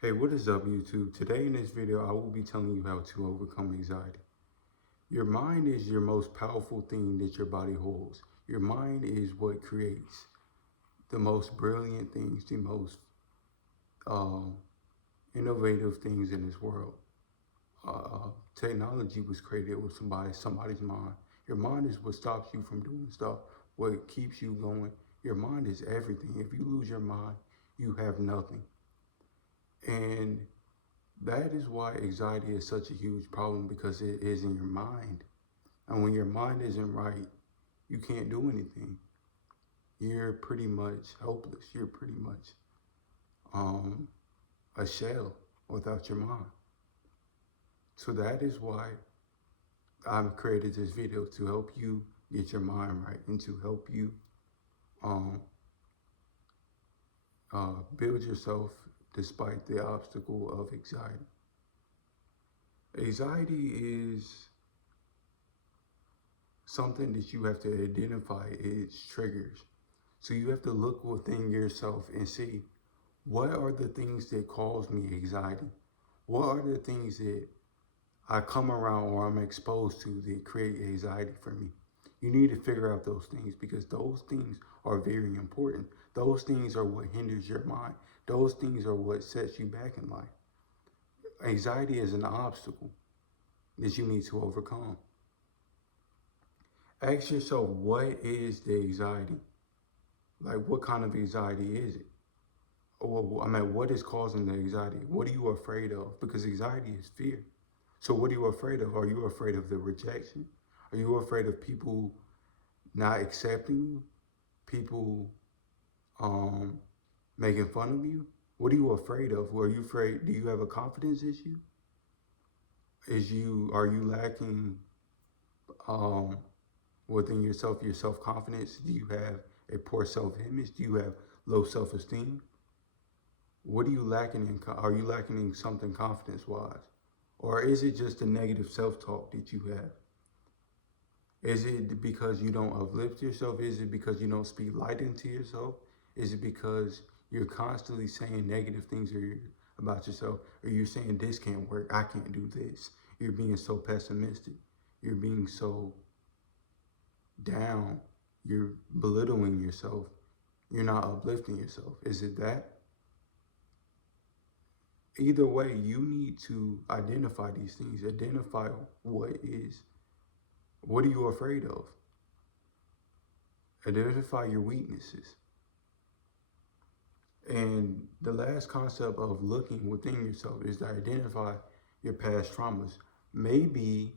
Hey, what is up, YouTube? Today in this video, I will be telling you how to overcome anxiety. Your mind is your most powerful thing that your body holds. Your mind is what creates the most brilliant things, the most um, innovative things in this world. Technology was created with somebody's mind. Your mind is what stops you from doing stuff, what keeps you going. Your mind is everything. If you lose your mind, you have nothing. And that is why anxiety is such a huge problem, because it is in your mind. And when your mind isn't right, you can't do anything. You're pretty much hopeless. You're pretty much um, a shell without your mind. So that is why I've created this video, to help you get your mind right and to help you um, build yourself despite the obstacle of anxiety. Anxiety is something that you have to identify its triggers. So you have to look within yourself and see, what are the things that cause me anxiety? What are the things that I come around or I'm exposed to that create anxiety for me? You need to figure out those things, because those things are very important. Those things are what hinders your mind. Those things are what sets you back in life. Anxiety is an obstacle that you need to overcome. Ask yourself, what is the anxiety? Like, what kind of anxiety is it? Or, I mean, what is causing the anxiety? What are you afraid of? Because anxiety is fear. So what are you afraid of? Are you afraid of the rejection? Are you afraid of people not accepting you? People making fun of you? What are you afraid of? Are you afraid? Do you have a confidence issue? Are you lacking um, within yourself, your self-confidence? Do you have a poor self-image? Do you have low self-esteem? What are you lacking in? Are you lacking in something confidence-wise? Or is it just a negative self-talk that you have? Is it because you don't uplift yourself? Is it because you don't speak light into yourself? Is it because you're constantly saying negative things about yourself? Or you're saying, this can't work, I can't do this. You're being so pessimistic. You're being so down. You're belittling yourself. You're not uplifting yourself. Is it that? Either way, you need to identify these things. Identify what are you afraid of? Identify your weaknesses. And the last concept of looking within yourself is to identify your past traumas. Maybe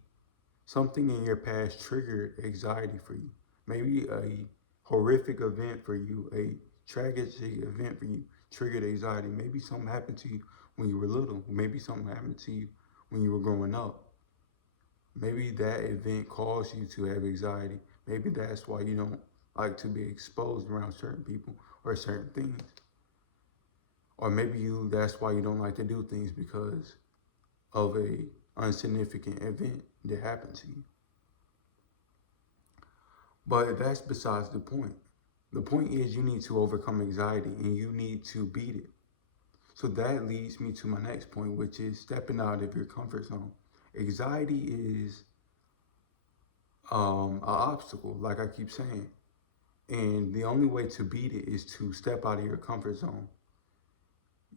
something in your past triggered anxiety for you. Maybe a horrific event for you, a tragic event for you triggered anxiety. Maybe something happened to you when you were little. Maybe something happened to you when you were growing up. Maybe that event caused you to have anxiety. Maybe that's why you don't like to be exposed around certain people or certain things. Or maybe that's why you don't like to do things, because of a insignificant event that happened to you. But that's besides the point. The point is, you need to overcome anxiety and you need to beat it. So that leads me to my next point, which is stepping out of your comfort zone. Anxiety is an obstacle, like I keep saying. And the only way to beat it is to step out of your comfort zone.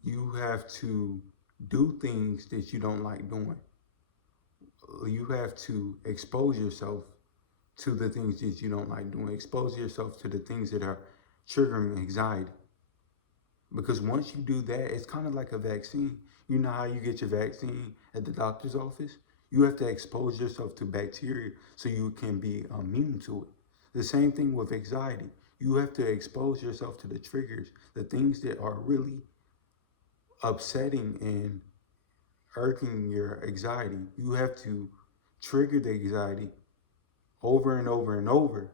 You have to do things that you don't like doing. You have to expose yourself to the things that you don't like doing. Expose yourself to the things that are triggering anxiety. Because once you do that, it's kind of like a vaccine. You know how you get your vaccine at the doctor's office? You have to expose yourself to bacteria so you can be immune to it. The same thing with anxiety. You have to expose yourself to the triggers, the things that are really upsetting and irking your anxiety. You have to trigger the anxiety over and over and over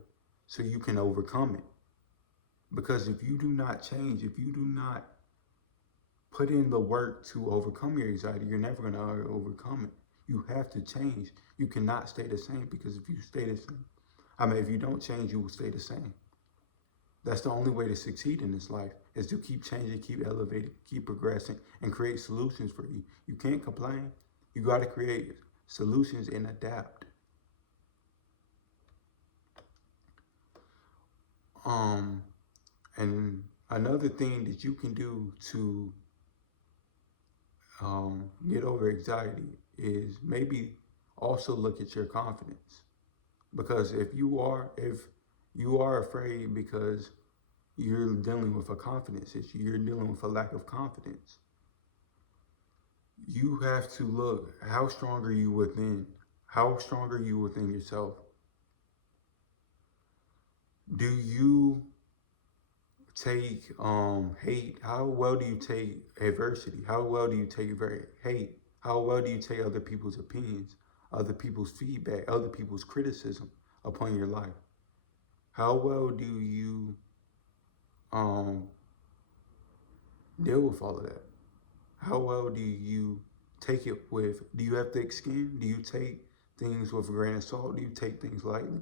so you can overcome it. Because if you do not change, if you do not put in the work to overcome your anxiety, you're never going to overcome it. You have to change. You cannot stay the same, because if you stay the same, if you don't change, you will stay the same. That's the only way to succeed in this life. is to keep changing, keep elevating, keep progressing, and create solutions for you. You can't complain. You got to create solutions and adapt. Um, and another thing that you can do to get over anxiety is maybe also look at your confidence. Because if you are afraid because you're dealing with a confidence issue, you're dealing with a lack of confidence, you have to look, how strong are you within? How strong are you within yourself? Do you take hate? How well do you take adversity? How well do you take hate? How well do you take other people's opinions, other people's feedback, other people's criticism upon your life? How well do you um deal with all of that? How well do you take it with, do you have thick skin? Do you take things with a grain of salt? Do you take things lightly?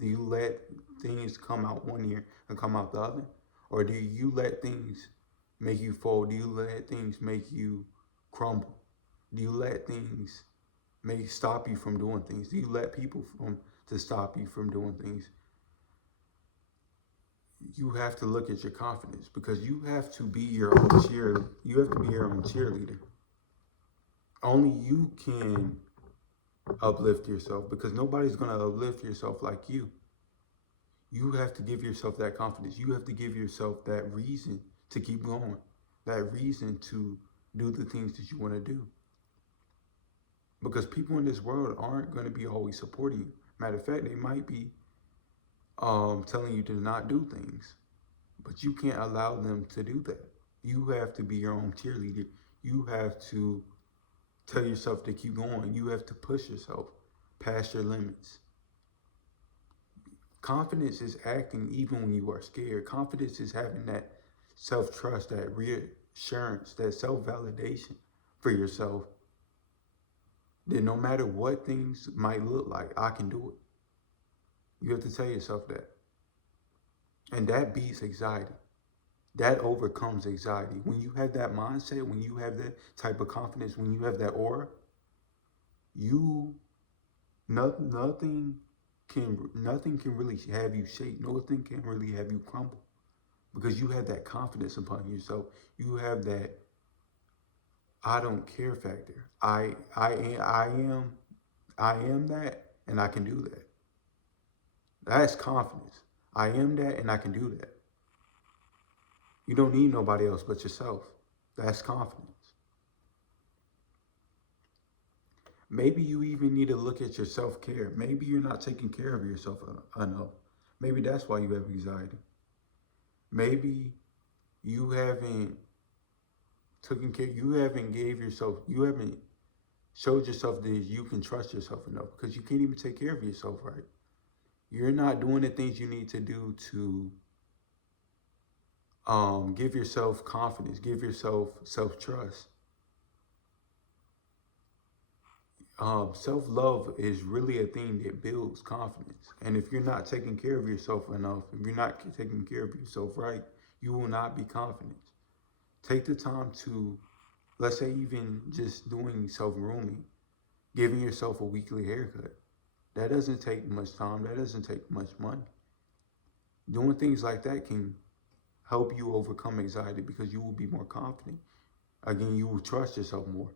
Do you let things come out one ear and come out the other? Or do you let things make you fall? Do you let things make you crumble? Do you let things make stop you from doing things? Do you let people to stop you from doing things? You have to look at your confidence, because you have to be your own cheerleader. You have to be your own cheerleader. Only you can uplift yourself, because nobody's going to uplift yourself like you. You have to give yourself that confidence. You have to give yourself that reason to keep going, that reason to do the things that you want to do. Because people in this world aren't going to be always supporting you. Matter of fact, they might be telling you to not do things, but you can't allow them to do that. You have to be your own cheerleader. You have to tell yourself to keep going. You have to push yourself past your limits. Confidence is acting even when you are scared. Confidence is having that self-trust, that reassurance, that self-validation for yourself, that no matter what things might look like, I can do it. You have to tell yourself that. And that beats anxiety. That overcomes anxiety. When you have that mindset, when you have that type of confidence, when you have that aura, nothing can really have you shake. Nothing can really have you crumble, because you have that confidence upon yourself. You have that I don't care factor. I am that, and I can do that. That's confidence. I am that, and I can do that. You don't need nobody else but yourself. That's confidence. Maybe you even need to look at your self-care. Maybe you're not taking care of yourself enough. Maybe that's why you have anxiety. Maybe you haven't taken care, you haven't showed yourself that you can trust yourself enough, because you can't even take care of yourself right. You're not doing the things you need to do to give yourself confidence, give yourself self-trust. Self-love is really a thing that builds confidence. And if you're not taking care of yourself enough, if you're not taking care of yourself right, you will not be confident. Take the time to, let's say, even just doing self-grooming, giving yourself a weekly haircut. That doesn't take much time. That doesn't take much money. Doing things like that can help you overcome anxiety, because you will be more confident. Again, you will trust yourself more.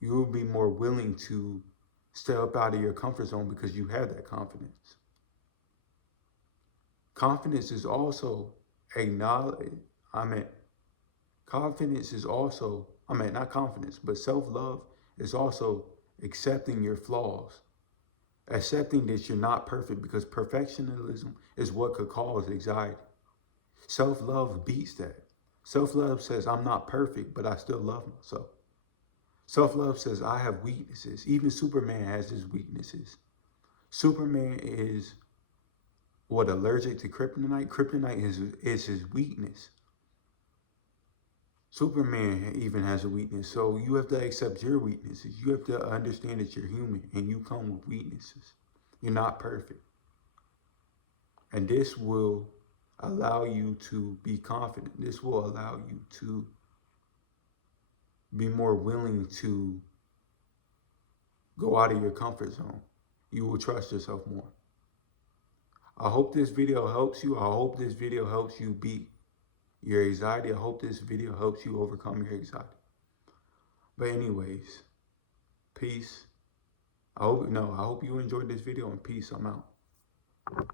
You will be more willing to step out of your comfort zone, because you have that confidence. Confidence is also not confidence, but self-love is also accepting your flaws, accepting that you're not perfect, because perfectionism is what could cause anxiety. Self-love beats that. Self-love says, I'm not perfect, but I still love myself. Self-love says, I have weaknesses. Even Superman has his weaknesses. Superman is allergic to kryptonite. Kryptonite is his weakness. Superman even has a weakness. So you have to accept your weaknesses. You have to understand that you're human and you come with weaknesses. You're not perfect. And this will allow you to be confident. This will allow you to be more willing to go out of your comfort zone. You will trust yourself more. I hope this video helps you. I hope this video helps you beat your anxiety. I hope this video helps you overcome your anxiety. But anyways, peace. I hope you enjoyed this video, and peace. I'm out.